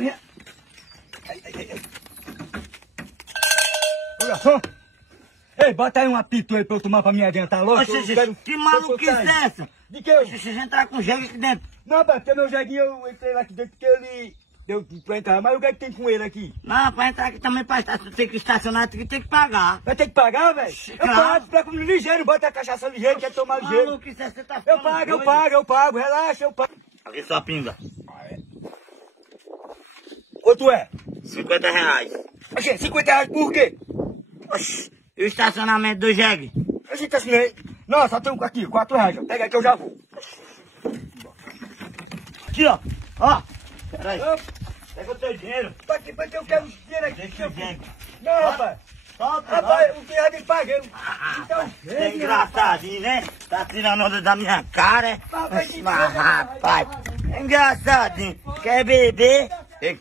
minha. Olha só. Ei, bota aí um apito aí pra eu tomar pra me adiantar logo. Que maluquice é essa? De que? Se você entrar com jegue aqui dentro. Não, pai, porque meu jeguinho eu entrei lá aqui dentro porque ele deu pra entrar. Mas o que é que tem com ele aqui? Não, pra entrar aqui também pra tem que estacionar, tem que pagar. Vai ter que pagar, velho? Claro. Eu pago, pega ligeiro, bota a cachaça ligeiro, quer tomar ligeiro. Maluquice, você tá Eu ficando pago, doido. relaxa, eu pago. Aqui sua pinga. Quanto é? R$50. Oxê, R$50 por quê? Oxi, e o estacionamento do jegue? A gente assinei. Não, só tem um aqui, R$4. Pega aí que eu já vou. Aqui, ó. Ó. Peraí. Pega o teu dinheiro. Tô aqui, mas eu quero dinheiro aqui. Deixa o jegue. Não, rapaz. Solta, Rapaz, o que eu já paguei. Então, é engraçadinho, né? Tá tirando onda da minha cara, é? Mas, rapaz, é engraçadinho. Quer beber? Chega.